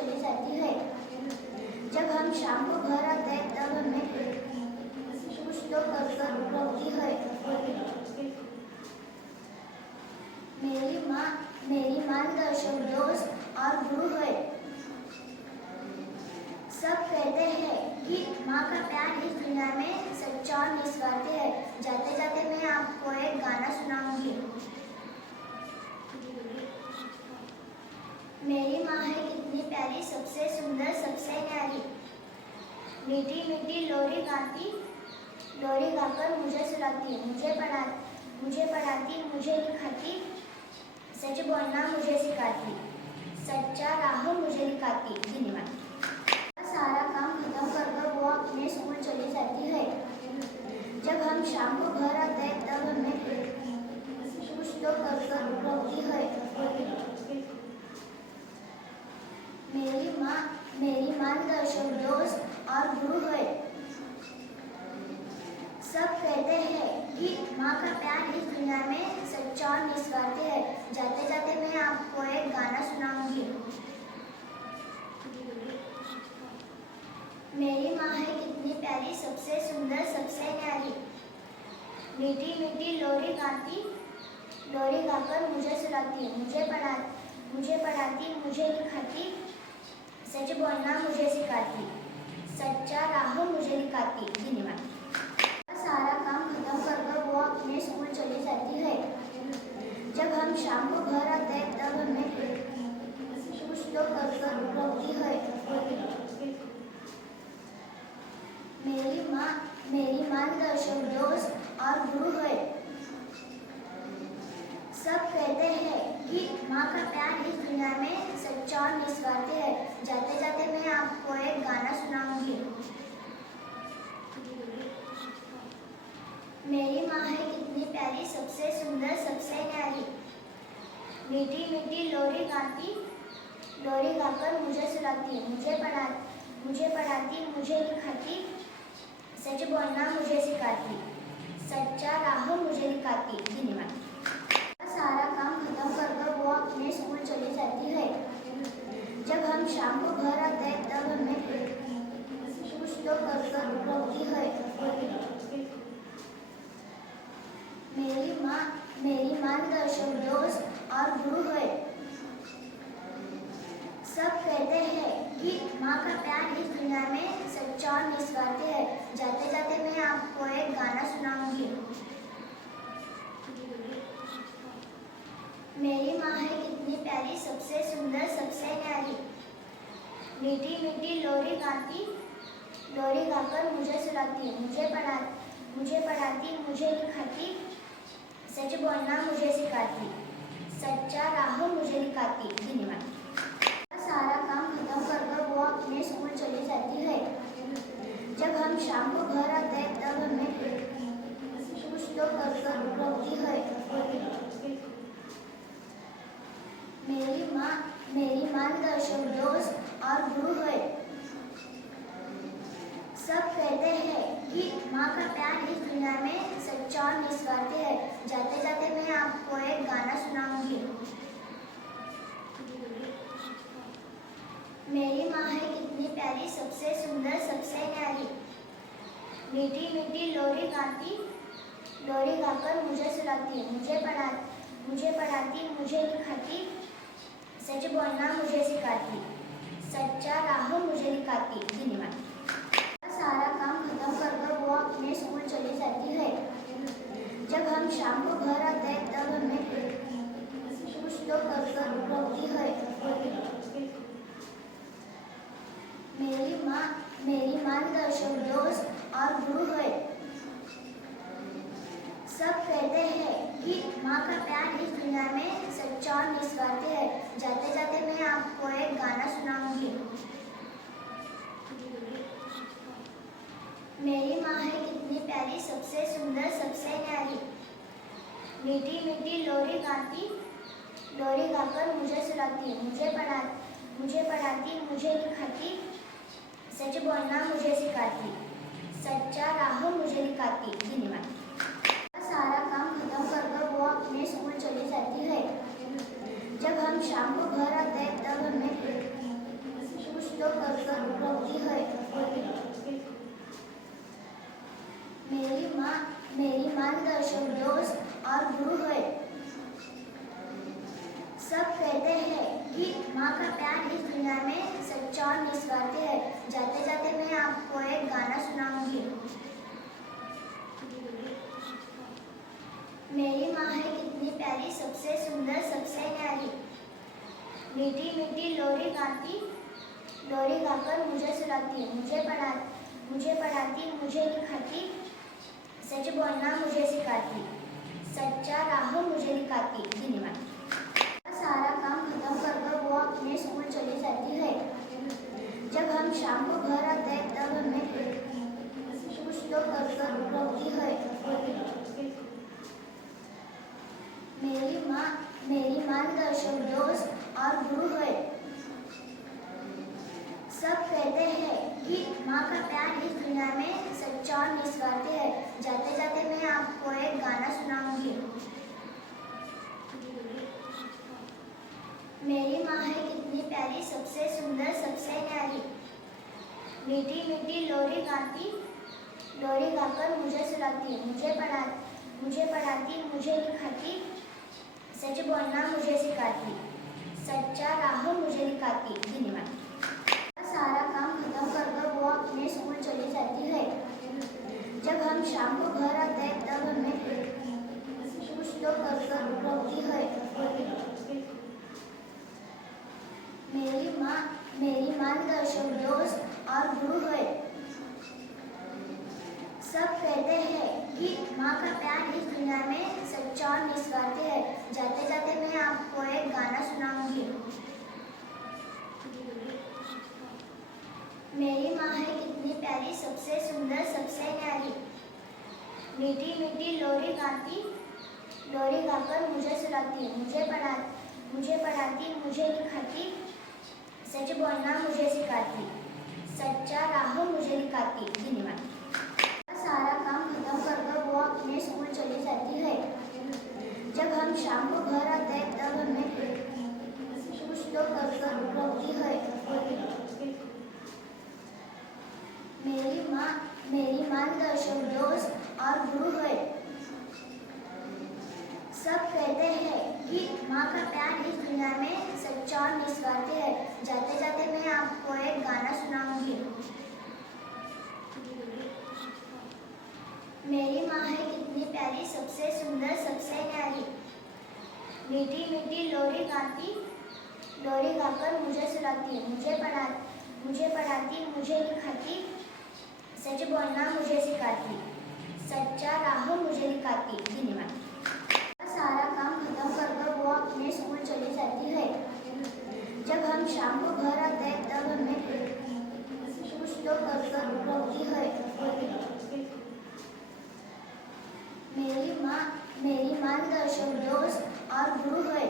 चली जाती है। जब हम शाम को घर आते हैं तब हमें कुछ तो कर रोती है। मेरी मार्गदर्शक दोस्त और गुरु है। सब कहते हैं कि माँ का प्यार इस दुनिया में सच्चा और निस्वार्थ है। जाते जाते मैं आपको एक गाना सुनाऊंगी। मेरी माँ है कितनी प्यारी, सबसे सुंदर, सबसे न्यारी। मीठी मीठी लोरी गाकर मुझे सुलाती, मुझे पढ़ाती, मुझे लिखाती, सच बोलना मुझे सिखाती, सच्चा राह मुझे दिखाती। धन्यवाद। सारा काम खत्म कर वो अपने स्कूल चली जाती है। जब हम शाम को घर आते हैं तब हमें कुछ तो कर रोती है। मेरी मार्गदर्शक दोस्त और गुरु है। सब कहते हैं कि माँ का प्यार इस दुनिया में सच्चा और निस्वार्थ है। जाते जाते मैं आपको एक गाना सुनाऊंगी। मेरी माँ है कितनी प्यारी, सबसे सुंदर, सबसे न्यारी। मीठी मीठी लोरी गाकर मुझे सुलाती, मुझे पढ़ाती, मुझे लिखाती, सच बोलना मुझे सिखाती, सच्चा राह मुझे दिखाती। धन्यवाद। सारा काम खत्म कर वो अपने स्कूल चली जाती है। जब हम शाम को घर आते हैं तब हमें कुछ तो कर रोती है। मेरी मार्गदर्शक दोस्त और गुरु है। सब कहते हैं कि माँ का प्यार इस दुनिया में सच्चा और निस्वार्थ है। जाते जाते मैं आपको एक गाना सुनाऊंगी। मेरी माँ है कितनी प्यारी, सबसे सुंदर, सबसे न्यारी। मीठी मीठी लोरी गाकर मुझे सुलाती, मुझे पढ़ाती, मुझे लिखाती, सच बोलना मुझे सिखाती, सच्चा राह मुझे दिखाती। धन्यवाद। सारा काम खत्म कर वो अपने स्कूल चली जाती है। जब हम शाम को घर आते हैं तब हमें कुछ तो कर रोती है। मेरी मार्गदर्शक दोस्त और गुरु है। सब कहते हैं कि माँ का प्यार इस दुनिया में सच्चा और निस्वार्थ है। जाते जाते मैं आपको एक गाना सुनाऊंगी। मेरी माँ है कितनी प्यारी, सबसे सुंदर, सबसे न्यारी। मीठी मीठी लोरी गाकर मुझे सुलाती, मुझे पढ़ाती, मुझे लिखाती, सच बोलना मुझे सिखाती, सच्चा राह मुझे दिखाती। धन्यवाद। सारा काम खत्म कर वो अपने स्कूल चली जाती है। जब हम शाम को घर आते हैं तब हमें कुछ तो कर रोती है। मेरी मार्गदर्शक दोस्त और गुरु है। सब कहते हैं कि माँ का प्यार इस दुनिया में सच्चा और निस्वार्थ है। जाते जाते मैं आपको एक गाना सुनाऊंगी। मेरी माँ है कितनी प्यारी, सबसे सुंदर, सबसे न्यारी। मीठी मीठी लोरी गाकर मुझे सुलाती, मुझे पढ़ाती, मुझे लिखाती, सच बोलना मुझे सिखाती, सच्चा राह मुझे दिखाती। धन्यवाद। सारा काम खत्म कर वो अपने स्कूल चली जाती है। जब हम शाम को घर आते हैं तब हमें कुछ तो कर रोती है। मेरी मार्गदर्शक दोस्त और गुरु है। सब कहते हैं कि माँ का प्यार इस दुनिया में सच्चा और निस्वार्थ है। जाते जाते मैं आपको एक गाना सुनाऊंगी। मेरी माँ है कितनी प्यारी, सबसे सुंदर, सबसे न्यारी। मीठी मीठी लोरी गाकर मुझे सुलाती, मुझे पढ़ाती, मुझे लिखाती, सच बोलना मुझे सिखाती, सच्चा राह मुझे दिखाती। धन्यवाद। सारा काम खत्म कर वो अपने स्कूल चली जाती है। जब हम शाम को घर आते हैं तब हमें तो कर रोती है। मेरी मार्गदर्शक दोस्त और गुरु है। सब कहते हैं कि माँ का प्यार इस दुनिया में सच्चा और निस्वार्थ है। जाते जाते मैं आपको एक गाना सुनाऊंगी। मेरी माँ है कितनी प्यारी, सबसे सुंदर, सबसे न्यारी। मीठी मीठी लोरी गाकर मुझे सुलाती, मुझे पढ़ाती, मुझे लिखाती, सच बोलना मुझे सिखाती, सच्चा राह मुझे दिखाती। धन्यवाद। सारा काम खत्म कर वो अपने स्कूल चली जाती है। जब हम शाम को घर आते हैं तब हमें कुछ तो कर रोती है। मेरी मार्गदर्शक दोस्त और गुरु है। सब कहते हैं कि माँ का प्यार इस दुनिया में सच्चा और निस्वार्थ है। जाते जाते मैं आपको एक गाना सुनाऊंगी। मेरी माँ है कितनी प्यारी, सबसे सुंदर, सबसे न्यारी। मीठी मीठी लोरी गाकर मुझे सुलाती, मुझे पढ़ाती, मुझे लिखाती, सच बोलना मुझे सिखाती, सच्चा राह मुझे दिखाती। धन्यवाद। सारा काम खत्म कर वो अपने स्कूल चली जाती है। जब हम शाम को घर आते हैं तब हमें कुछ तो कर रोती है। मेरी मार्गदर्शक दोस्त और गुरु है। सब कहते हैं कि माँ का प्यार इस दुनिया में सच्चा और निस्वार्थ है। जाते जाते मैं आपको एक गाना सुनाऊंगी। मेरी माँ है कितनी प्यारी, सबसे सुंदर, सबसे न्यारी। मीठी मीठी लोरी गाकर मुझे सुलाती, मुझे पढ़ाती, मुझे लिखाती, सच बोलना मुझे सिखाती, सच्चा राह मुझे दिखाती। धन्यवाद। सारा काम खत्म कर वो अपने स्कूल चली जाती है। जब हम शाम को घर आते हैं तब हमें कुछ तो कर रोती है। मेरी मार्गदर्शक दोस्त और गुरु है। सब कहते हैं कि माँ का प्यार इस दुनिया में सच्चा और निस्वार्थ है। जाते जाते मैं आपको एक गाना सुनाऊंगी। मेरी माँ है कितनी प्यारी, सबसे सुंदर, सबसे न्यारी। मीठी मीठी लोरी गाकर मुझे सुलाती, मुझे पढ़ाती, मुझे लिखाती, सच बोलना मुझे सिखाती, सच्चा राह मुझे दिखाती। धन्यवाद। सारा काम खत्म कर वो अपने स्कूल चली जाती है। जब हम शाम को घर आते हैं तब हमें कुछ तो कर रोती है। मेरी मार्गदर्शक दोस्त और गुरु है।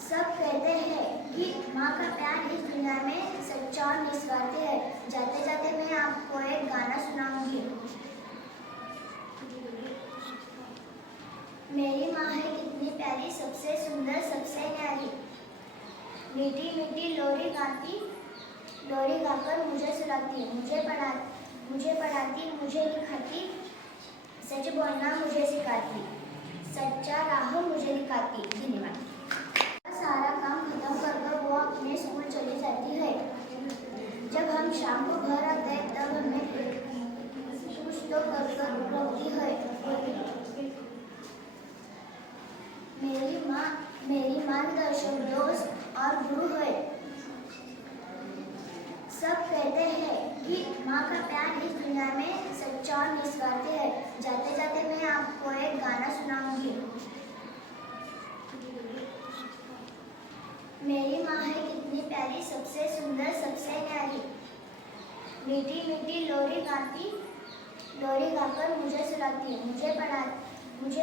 सब कहते हैं कि माँ का प्यार इस दुनिया में सच्चा और निस्वार्थ है। जाते जाते मैं आपको एक गाना सुनाऊंगी। मेरी माँ है कितनी प्यारी, सबसे सुंदर, सबसे न्यारी। मीठी मीठी लोरी गाकर मुझे सुलाती, मुझे पढ़ाती, मुझे लिखाती, सच बोलना मुझे सिखाती, सच्चा राह मुझे दिखाती। धन्यवाद। सारा काम खत्म कर वो अपने स्कूल चली जाती है। जब हम शाम को घर आते हैं तब हमें कुछ तो कर रोती है। मेरी मार्गदर्शक दोस्त और गुरु है। सब कहते हैं कि माँ का प्यार इस दुनिया में सच्चा और निस्वार्थ है। जाते जाते मैं आपको एक गाना सुनाऊंगी। मेरी माँ है कितनी प्यारी, सबसे सुंदर, सबसे न्यारी। मीठी मीठी लोरी गाकर मुझे सुलाती, मुझे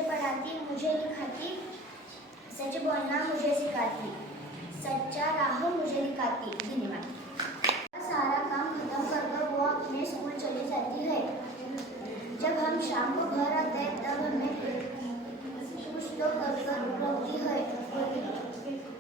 पढ़ाती, मुझे लिखाती, सच बोलना मुझे सिखाती, सच्चा राह मुझे दिखाती। धन्यवाद। सारा काम खत्म कर वो अपने स्कूल चली जाती है। जब हम शाम को घर आते हैं तब हमें कुछ तो कर रोती है।